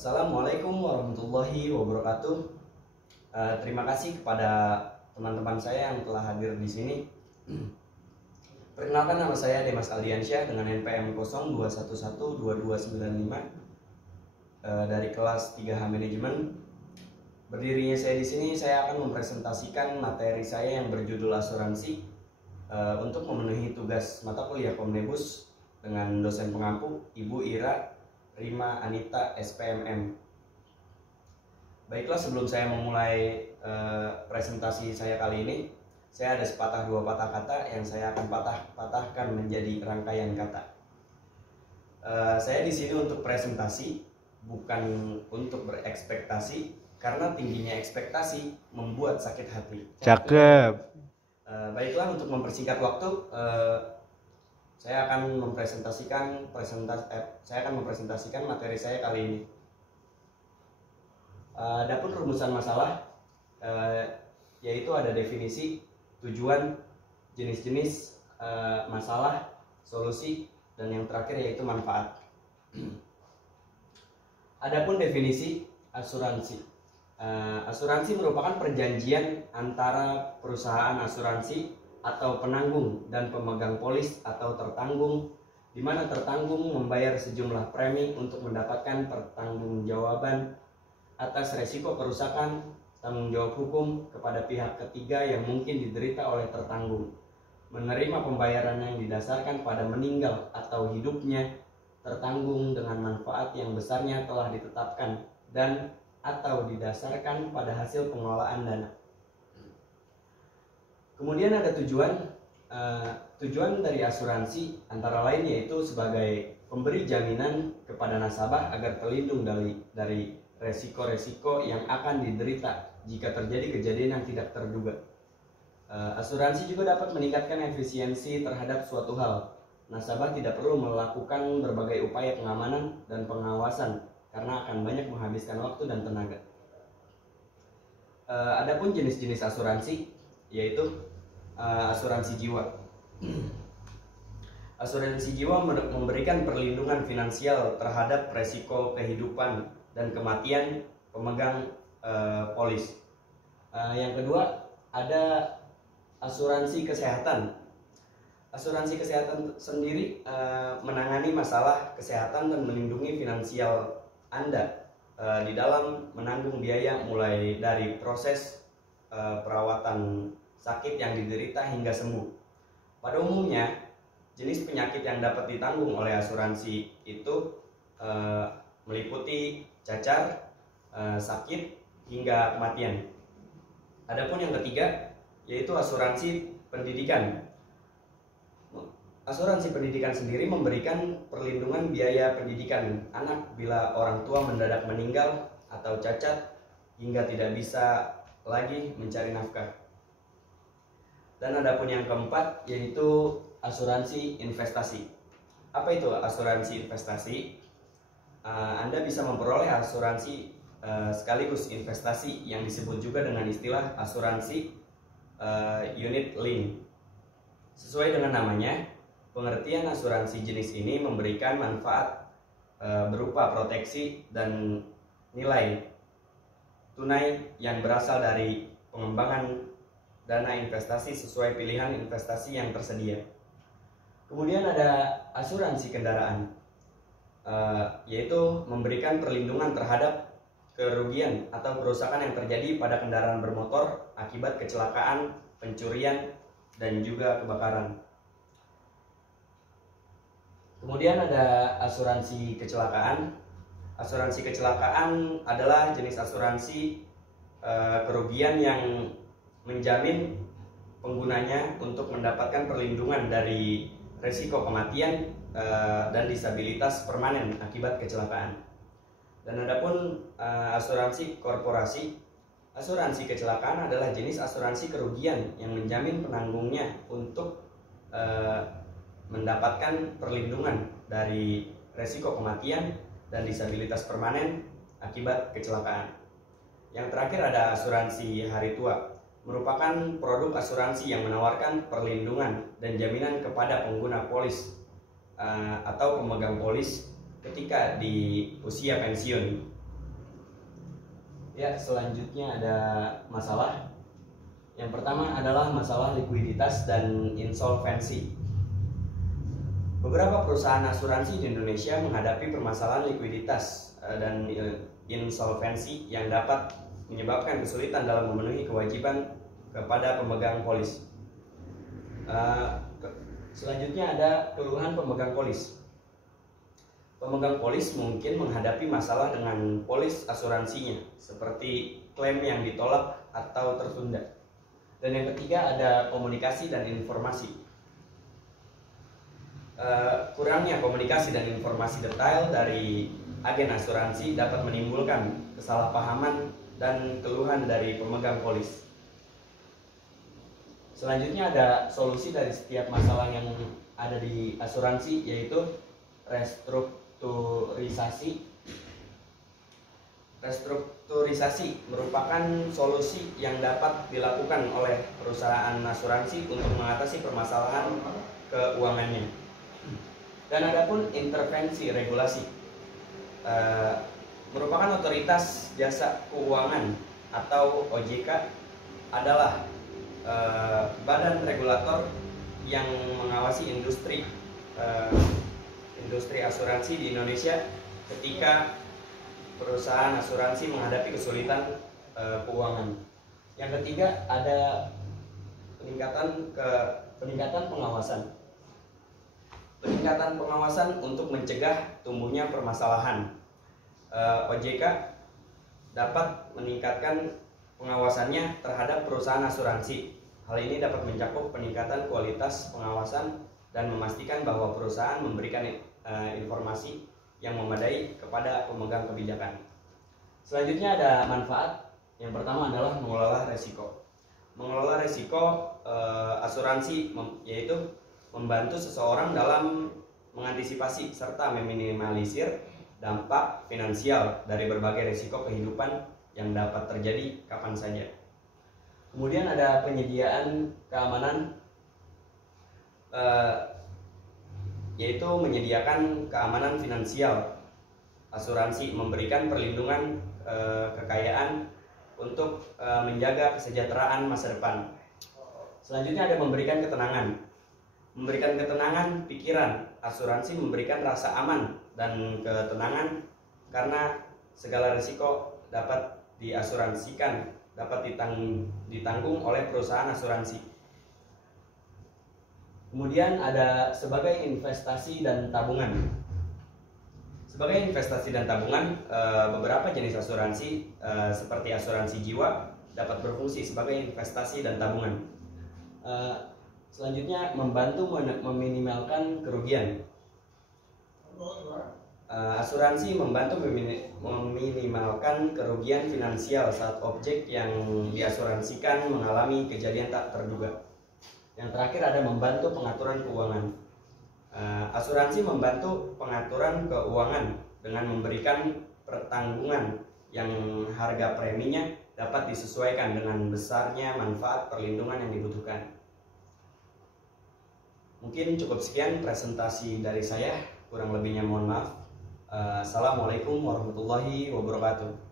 Assalamualaikum warahmatullahi wabarakatuh. Terima kasih kepada teman-teman saya yang telah hadir di sini. Perkenalkan, nama saya Demas Aldiansyah dengan NPM 02112295 dari kelas 3H Manajemen. Berdirinya saya di sini, saya akan mempresentasikan materi saya yang berjudul asuransi untuk memenuhi tugas mata kuliah Komnebus dengan dosen pengampu Ibu Ira Rima Anita SPMM. Baiklah, sebelum saya memulai presentasi saya kali ini, saya ada sepatah dua patah kata yang saya akan patahkan menjadi rangkaian kata. Saya di sini untuk presentasi, bukan untuk berekspektasi, karena tingginya ekspektasi membuat sakit hati. Cakep. Baiklah, untuk mempersingkat waktu, saya akan mempresentasikan materi saya kali ini. Adapun rumusan masalah, yaitu ada definisi, tujuan, jenis-jenis masalah, solusi, dan yang terakhir yaitu manfaat. Adapun definisi asuransi. Asuransi merupakan perjanjian antara perusahaan asuransi atau penanggung dan pemegang polis atau tertanggung, di mana tertanggung membayar sejumlah premi untuk mendapatkan pertanggungjawaban atas resiko kerusakan, tanggung jawab hukum kepada pihak ketiga yang mungkin diderita oleh tertanggung, menerima pembayaran yang didasarkan pada meninggal atau hidupnya tertanggung dengan manfaat yang besarnya telah ditetapkan dan atau didasarkan pada hasil pengelolaan dana. Kemudian ada tujuan. Tujuan dari asuransi antara lain yaitu sebagai pemberi jaminan kepada nasabah agar terlindung dari resiko-resiko yang akan diderita jika terjadi kejadian yang tidak terduga. Asuransi juga dapat meningkatkan efisiensi terhadap suatu hal. Nasabah tidak perlu melakukan berbagai upaya pengamanan dan pengawasan karena akan banyak menghabiskan waktu dan tenaga. Adapun jenis-jenis asuransi yaitu asuransi jiwa. Asuransi jiwa memberikan perlindungan finansial terhadap resiko kehidupan dan kematian pemegang polis. Yang kedua, ada asuransi kesehatan. Asuransi kesehatan sendiri menangani masalah kesehatan dan melindungi finansial Anda di dalam menanggung biaya mulai dari proses perawatan sakit yang diderita hingga sembuh. Pada umumnya, jenis penyakit yang dapat ditanggung oleh asuransi itu meliputi cacar, sakit, hingga kematian. Adapun yang ketiga, yaitu asuransi pendidikan. Asuransi pendidikan sendiri memberikan perlindungan biaya pendidikan anak bila orang tua mendadak meninggal atau cacat hingga tidak bisa lagi mencari nafkah. Dan adapun yang keempat yaitu asuransi investasi. Apa itu asuransi investasi? Anda bisa memperoleh asuransi sekaligus investasi yang disebut juga dengan istilah asuransi unit link. Sesuai dengan namanya, pengertian asuransi jenis ini memberikan manfaat berupa proteksi dan nilai tunai yang berasal dari pengembangan dana investasi sesuai pilihan investasi yang tersedia. Kemudian ada asuransi kendaraan, yaitu memberikan perlindungan terhadap kerugian atau kerusakan yang terjadi pada kendaraan bermotor akibat kecelakaan, pencurian, dan juga kebakaran. Kemudian ada asuransi kecelakaan. Asuransi kecelakaan adalah jenis asuransi kerugian yang menjamin penggunanya untuk mendapatkan perlindungan dari resiko kematian dan disabilitas permanen akibat kecelakaan. Dan adapun asuransi korporasi. Asuransi kecelakaan adalah jenis asuransi kerugian yang menjamin penanggungnya untuk mendapatkan perlindungan dari resiko kematian dan disabilitas permanen akibat kecelakaan. Yang terakhir ada asuransi hari tua. Merupakan produk asuransi yang menawarkan perlindungan dan jaminan kepada pengguna polis atau pemegang polis ketika di usia pensiun. Ya, selanjutnya ada masalah. Yang pertama adalah masalah likuiditas dan insolvensi. Beberapa perusahaan asuransi di Indonesia menghadapi permasalahan likuiditas dan insolvensi yang dapat menyebabkan kesulitan dalam memenuhi kewajiban kepada pemegang polis. Selanjutnya ada keluhan pemegang polis. Pemegang polis mungkin menghadapi masalah dengan polis asuransinya, seperti klaim yang ditolak atau tertunda. Dan yang ketiga ada komunikasi dan informasi. Kurangnya komunikasi dan informasi detail dari agen asuransi dapat menimbulkan kesalahpahaman dan keluhan dari pemegang polis. Selanjutnya ada solusi dari setiap masalah yang ada di asuransi, yaitu restrukturisasi. Restrukturisasi merupakan solusi yang dapat dilakukan oleh perusahaan asuransi untuk mengatasi permasalahan keuangannya. Dan adapun intervensi regulasi merupakan otoritas jasa keuangan atau OJK adalah badan regulator yang mengawasi industri asuransi di Indonesia ketika perusahaan asuransi menghadapi kesulitan keuangan. Yang ketiga ada peningkatan pengawasan. Peningkatan pengawasan untuk mencegah tumbuhnya permasalahan. OJK dapat meningkatkan pengawasannya terhadap perusahaan asuransi. Hal ini dapat mencakup peningkatan kualitas pengawasan dan memastikan bahwa perusahaan memberikan informasi yang memadai kepada pemegang kebijakan. Selanjutnya ada manfaat. Yang pertama adalah mengelola resiko. Mengelola resiko asuransi yaitu membantu seseorang dalam mengantisipasi serta meminimalisir dampak finansial dari berbagai risiko kehidupan yang dapat terjadi kapan saja. Kemudian ada penyediaan keamanan, yaitu menyediakan keamanan finansial. Asuransi memberikan perlindungan kekayaan untuk menjaga kesejahteraan masa depan. Selanjutnya ada memberikan ketenangan. Memberikan ketenangan pikiran. Asuransi memberikan rasa aman dan ketenangan karena segala risiko dapat diasuransikan, dapat ditanggung oleh perusahaan asuransi. Kemudian ada sebagai investasi dan tabungan. Sebagai investasi dan tabungan, beberapa jenis asuransi seperti asuransi jiwa dapat berfungsi sebagai investasi dan tabungan. Selanjutnya membantu meminimalkan kerugian. Asuransi membantu meminimalkan kerugian finansial saat objek yang diasuransikan mengalami kejadian tak terduga. Yang terakhir ada membantu pengaturan keuangan. Asuransi membantu pengaturan keuangan dengan memberikan pertanggungan yang harga preminya dapat disesuaikan dengan besarnya manfaat perlindungan yang dibutuhkan. Mungkin cukup sekian presentasi dari saya, kurang lebihnya mohon maaf. Assalamualaikum warahmatullahi wabarakatuh.